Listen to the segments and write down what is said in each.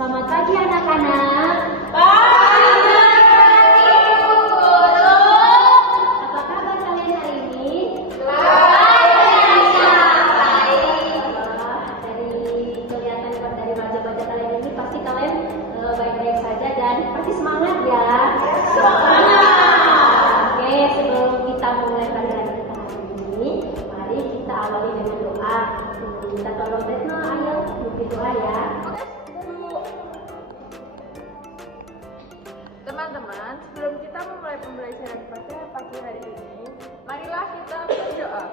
Selamat pagi anak-anak. Pagi, Ibu Guru. Apa kabar kalian hari ini? Baik. Dari kelihatan dari wajah-wajah kalian ini pasti kalian baik-baik saja dan pasti semangat ya. Semangat. Oke, sebelum kita mulai pelajaran kita hari ini, mari kita awali dengan doa. Kita tolong Retno, ayo mungkin doa ya. Teman-teman, sebelum kita memulai pembelajaran pada pagi hari ini, marilah kita berdoa.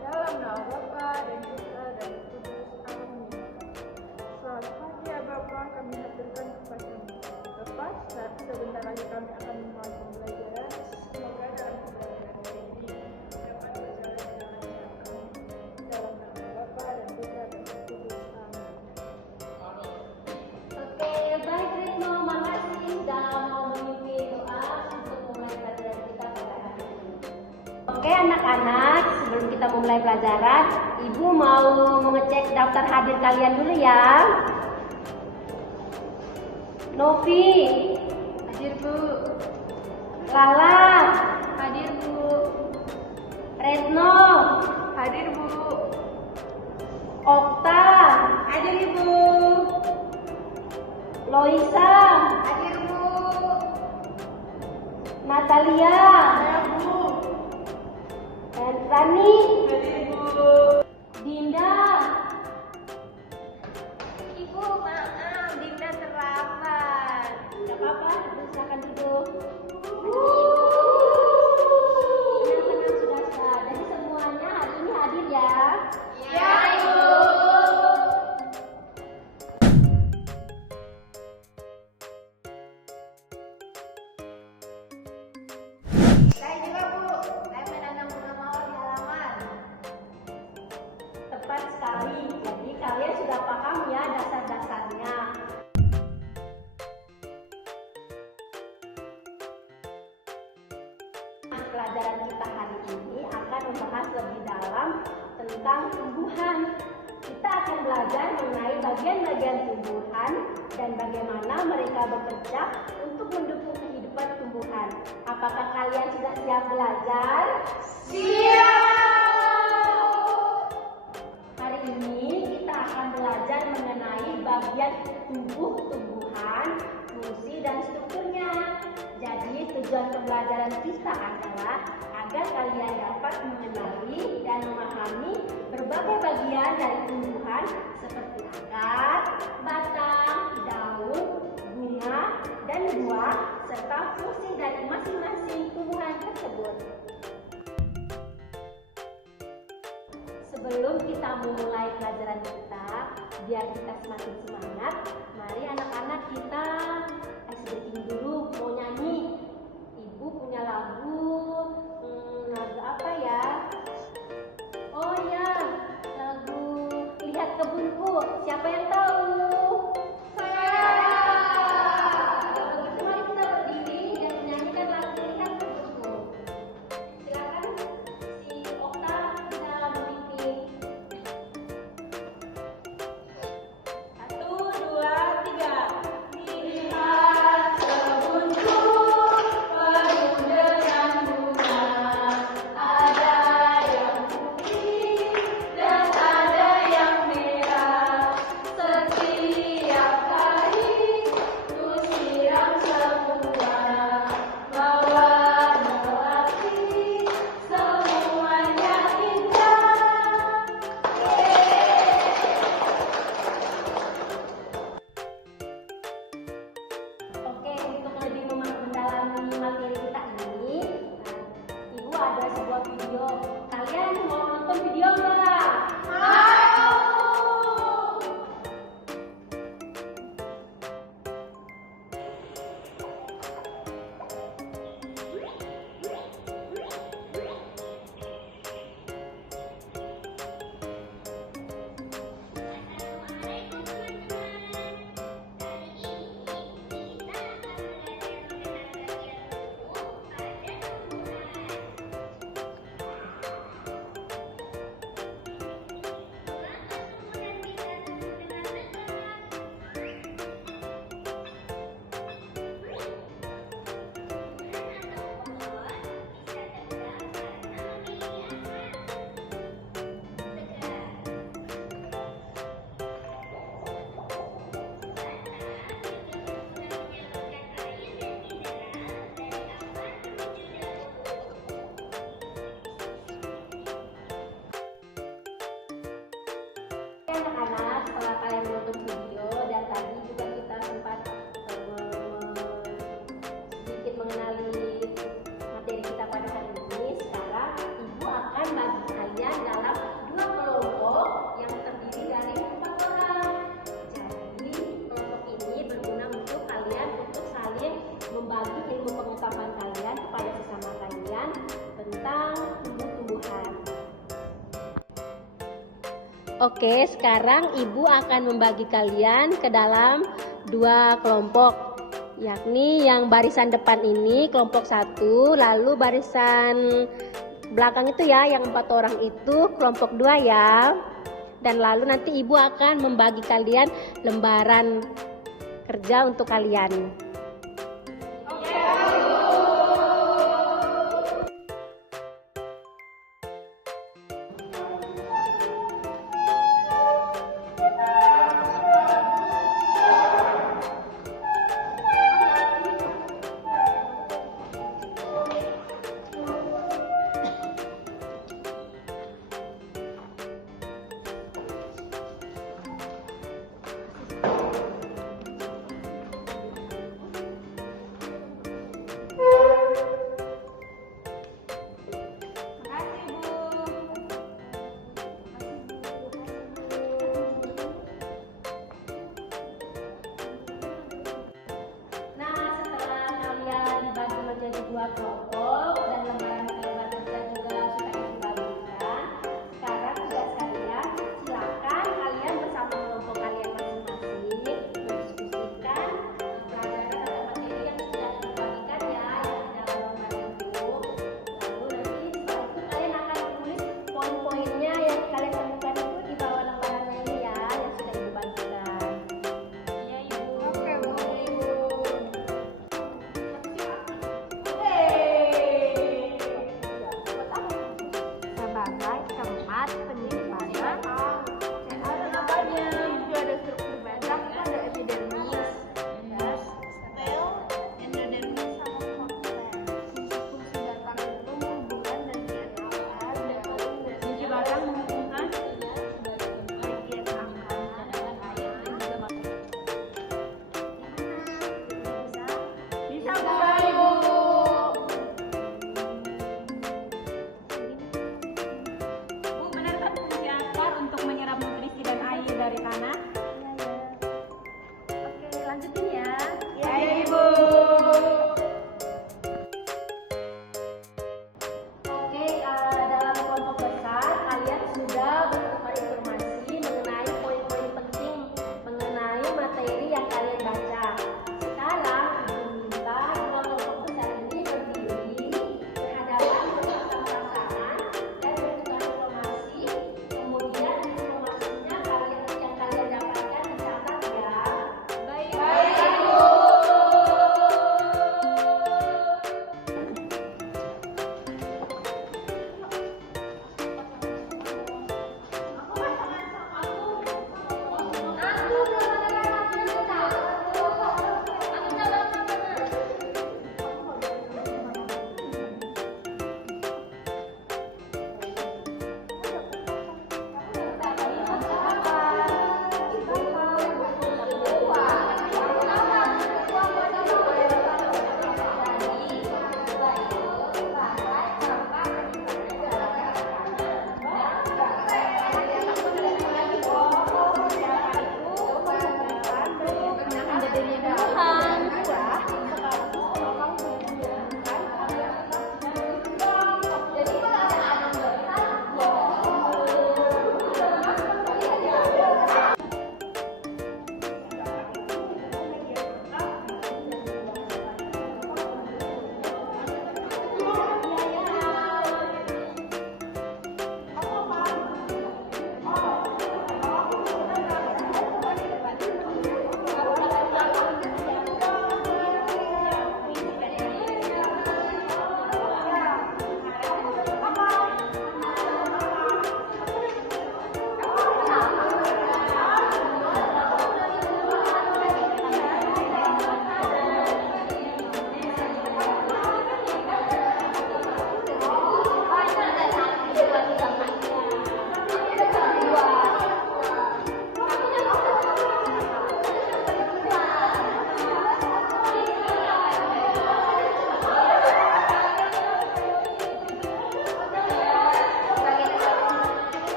Dalam nama Bapa dan Putra dan Roh Kudus. Amin. Selamat pagi ya Bapa, kami haturkan kepadamu. Lepas sebentar lagi kami akan memulai pembelajaran. Semoga dalam pembelajaran hari ini dapat berjalan dengan lancar. Amin. Dalam nama Bapa dan Putra dan Roh Kudus. Amin. Oke, baik Retno, makasih sudah mau memimpin doa untuk memulai pelajaran kita pada hari ini. Oke anak-anak, sebelum kita memulai pelajaran, Ibu mau mengecek daftar hadir kalian dulu ya. Novi, Hadir Bu. Lala, Hadir Bu. Retno, Hadir Bu. Okta, Hadir Ibu. Loisa, Hadir Bu. Natalia, Bu. dan Rani, Hadir Bu. Dinda. Ibu, maaf, Dinda terlambat. Gak apa-apa, silakan duduk. Tenang-tenang sudah sah. Jadi semuanya hari ini hadir ya. Ya, Ibu. Saya juga, Bu. Saya menanam bunga mawar di halaman. Tepat sekali. Jadi kalian sudah paham ya dasar-dasarnya. Pelajaran kita hari ini akan membahas lebih dalam tentang tumbuhan. Kita akan belajar mengenai bagian-bagian tumbuhan dan bagaimana mereka bekerja untuk mendukung kehidupan tumbuhan. Apakah kalian sudah siap belajar? Siap. Hari ini kita akan belajar mengenai bagian tubuh tumbuhan, fungsi dan strukturnya. Jadi tujuan pembelajaran kita adalah agar kalian dapat mengenali dan memahami berbagai bagian dari tumbuhan seperti akar, batang, daun, bunga, dan buah, serta fungsi dari masing-masing tumbuhan tersebut. Sebelum kita memulai pelajaran kita, biar kita semakin semangat, mari anak-anak kita ice breaking dulu, mau nyanyi. Ibu punya lagu apa ya? Oh ya, lagu Lihat Kebunku. Siapa yang tahu? Kalau gitu mari kita berdiri dan menyanyikan lagu Lihat Kebunku. Silakan si Okta bisa memimpin. 1, 2, 3. Lihat kebunku penuh dengan bunga, ada yang putih dan ada yang merah. Setiap hari ku siram semua, mawar melati semuanya indah. Oke, untuk lebih mendalami materi kita ini, Ibu ada sebuah video. Kalian mau nonton video nggak? anak-anak, setelah kalian menonton video dan tadi juga kita sempat sedikit mengenali materi kita pada hari ini, sekarang Ibu akan bagi kalian dalam 2 kelompok yang terdiri dari 4 orang. Jadi kelompok ini berguna untuk kalian untuk saling membagi ilmu pengetahuan kalian kepada sesama kalian tentang tumbuh-tumbuhan. Oke, sekarang Ibu akan membagi kalian ke dalam 2 kelompok, yakni yang barisan depan ini kelompok 1, lalu barisan belakang itu ya, yang 4 orang itu kelompok 2 ya. Dan lalu nanti Ibu akan membagi kalian lembaran kerja untuk kalian. Menjadi 2 kelompok dan lembaran kerja juga sudah dibagikan. Sekarang tugas kalian, silakan kalian bersama kelompok kalian masing-masing mendiskusikan pelajaran atau materi yang sudah dibagikan ya, yang di dalam lembar itu. Lalu nanti setelah itu kalian akan tulis poin-poinnya yang kalian temukan itu di bawah lembarannya ini ya, yang sudah dibagikan. Iya Ibu. Oke Bu.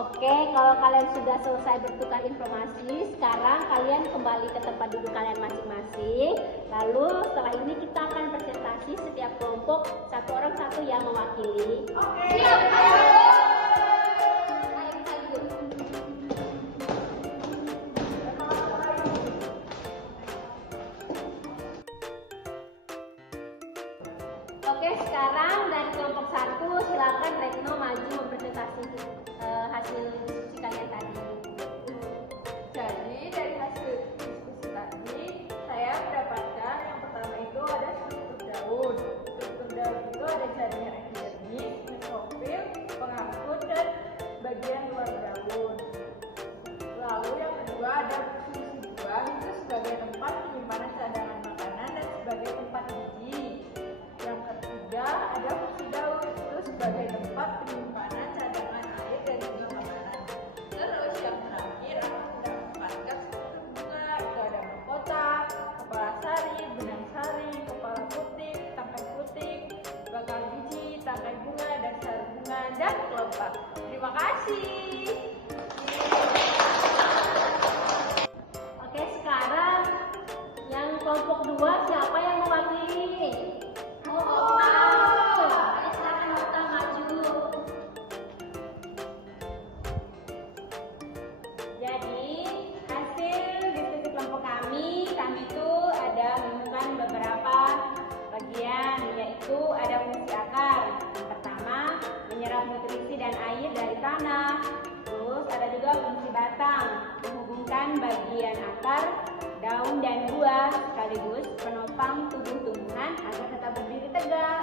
Oke, kalau kalian sudah selesai bertukar informasi, sekarang kalian kembali ke tempat duduk kalian masing-masing. Lalu setelah ini kita akan presentasi setiap kelompok, satu orang satu yang mewakili. Oke. Siap. Oke, sekarang dari kelompok 1 silakan Retno maju mempresentasi hasil diskusi kalian tadi. Jadi dari hasil diskusi tadi, saya mendapatkan yang pertama itu ada struktur daun. Struktur daun itu ada jaringan epidermis, mesofil, pengangkut, dan bagian luar daun. Lalu yang kedua ada fungsi buah itu sebagai tempat penyimpanan cadangan makanan dan sebagai tempat biji. Yang ketiga ada fungsi daun itu sebagai tempat penyimpanan cadangan air dan juga makanan. Terus yang terakhir aku mendapatkan struktur bunga itu ada mahkota, kepala sari, benang sari, kepala putik, tangkai putik, bakal biji, tangkai bunga, dasar bunga, dan kelopak. Terima kasih. Oke, sekarang yang kelompok 2 siapa yang mewakili? Ayo silakan kita maju. Jadi hasil diskusi kelompok kami itu ada menemukan beberapa bagian, yaitu ada fungsi akar. Yang pertama, menyerap nutrisi dan air dari tanah. Terus ada juga fungsi batang, menghubungkan bagian akar, daun dan buah sekaligus penopang tubuh tumbuhan agar tetap berdiri tegak.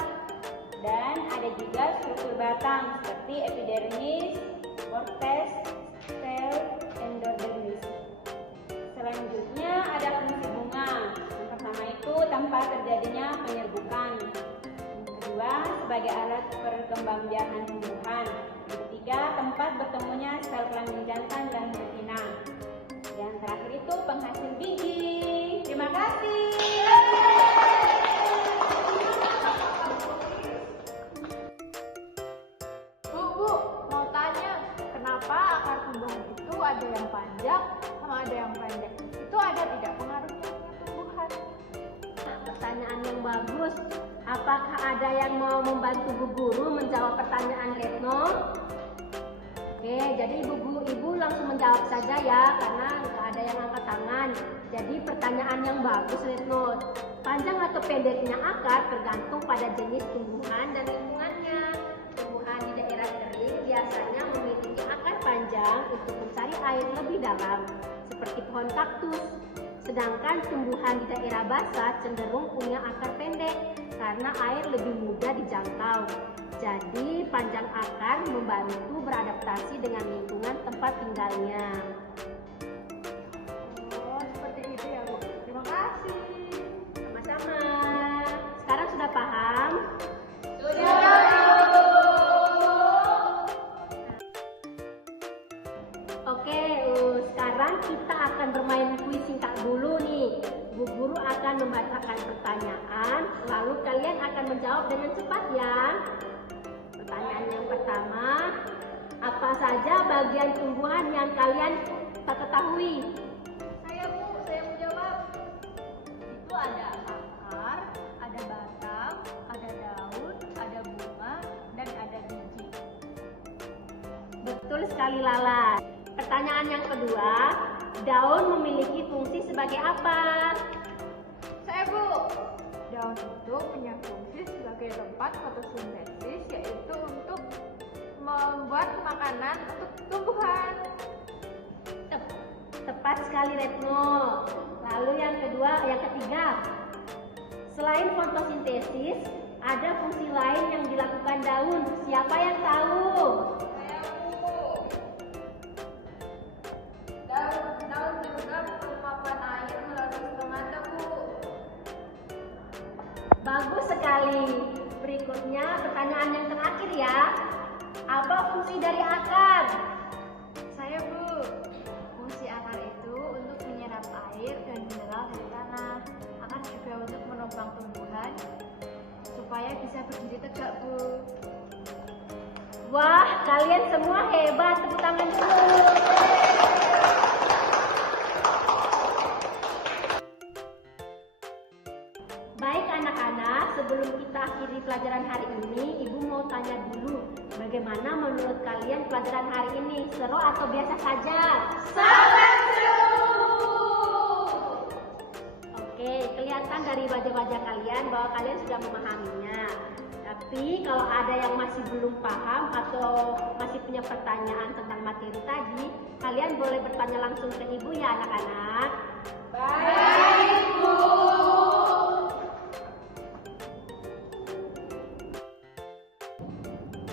Dan ada juga struktur batang seperti epidermis, cortex, sel, endodermis. Selanjutnya ada fungsi bunga. Yang pertama itu tempat terjadinya penyerbukan. Yang kedua sebagai alat perkembangbiakan tumbuhan. Yang ketiga tempat bertemunya sel kelamin jantan dan betina. Yang terakhir itu penghasil biji. Terima kasih. Bu, mau tanya, kenapa akar tumbuhan itu ada yang panjang sama ada yang pendek? Itu ada tidak pengaruhnya ke tumbuhan? Pertanyaan yang bagus. Apakah ada yang mau membantu Bu Guru menjawab pertanyaan Retno? Oke, jadi ibu langsung menjawab saja ya, karena nggak ada yang angkat tangan. Jadi pertanyaan yang bagus Retno. Panjang atau pendeknya akar tergantung pada jenis tumbuhan dan lingkungannya. Tumbuhan di daerah kering biasanya memiliki akar panjang untuk mencari air lebih dalam, seperti pohon kaktus. Sedangkan tumbuhan di daerah basah cenderung punya akar pendek karena air lebih mudah dijangkau. Jadi panjang akar membantu beradaptasi dengan lingkungan tempat tinggalnya. Oh, seperti itu ya, Bu. Terima kasih. Sama-sama. Sekarang sudah paham? Oke, sekarang kita akan bermain kuis singkat dulu nih. Bu Guru akan membacakan pertanyaan, lalu kalian akan menjawab dengan cepat ya. Pertanyaan yang pertama, apa saja bagian tumbuhan yang kalian tak ketahui? Saya mau jawab. Itu ada akar, ada batang, ada daun, ada bunga, dan ada biji. Betul sekali Lala. Pertanyaan yang kedua, daun memiliki fungsi sebagai apa? Saya, Bu. Daun itu punya fungsi sebagai tempat fotosintesis, yaitu untuk membuat makanan untuk tumbuhan. Tepat sekali Retno. Lalu yang ketiga, selain fotosintesis, ada fungsi lain yang dilakukan daun. Siapa yang tahu? Saya, Bu. Daun juga penguapan air melalui stomata, Bu. Bagus sekali. Berikutnya pertanyaan yang terakhir ya. Apa fungsi dari akar? Saya, Bu. Fungsi akar itu untuk menyerap air dan mineral dari tanah. Akar juga untuk menopang tumbuhan supaya bisa berdiri tegak, Bu. Wah, kalian semua hebat. Tepuk tangan dulu. Baik anak-anak, sebelum kita akhiri pelajaran hari ini, Ibu mau tanya dulu, bagaimana menurut kalian pelajaran hari ini? Seru atau biasa saja? Sangat seru. Oke, kelihatan dari wajah-wajah kalian bahwa kalian sudah memahaminya. Tapi kalau ada yang masih belum paham atau masih punya pertanyaan tentang materi tadi, kalian boleh bertanya langsung ke Ibu ya anak-anak. Baik, Bu.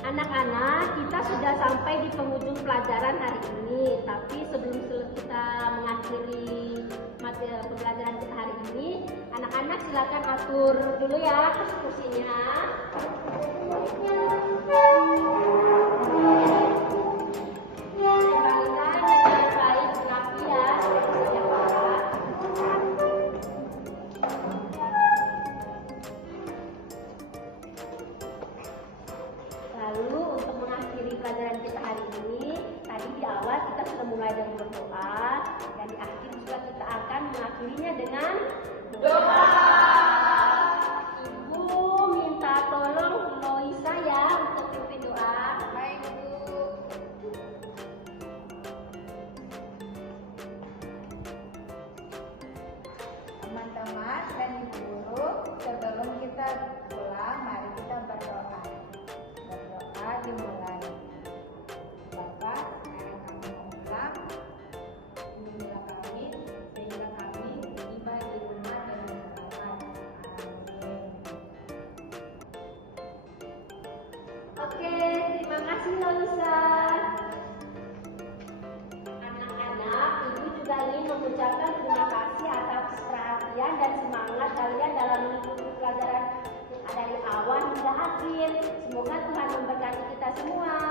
Anak-anak, kita sudah sampai di penghujung pelajaran hari ini. Tapi sebelum kita mengakhiri materi pembelajaran kita hari ini, anak-anak silakan atur dulu ya kursinya. Kembalikan dengan baik rapi ya, seperti Pak. Lalu untuk mengakhiri pelajaran kita hari ini, tadi di awal kita sudah mulai dengan berdoa, dan di akhir juga kita akan mengakhirinya dengan Doa. Ibu minta tolong Loisa ya untuk pimpin doa. Baik, Bu. Teman-teman dan ibu guru, sebelum kita pulang, mari kita berdoa. Berdoa dimulai. Bapa, sekarang kami mau pulang. Lindungilah kami, sehingga kami tiba di rumah dengan selamat. Amin. Oke, terima kasih Loisa. Anak-anak, Ibu juga ingin mengucapkan terima kasih atas perhatian dan semangat kalian dalam mengikuti pelajaran dari awal hingga akhir. Semoga Tuhan memberkati kita semua.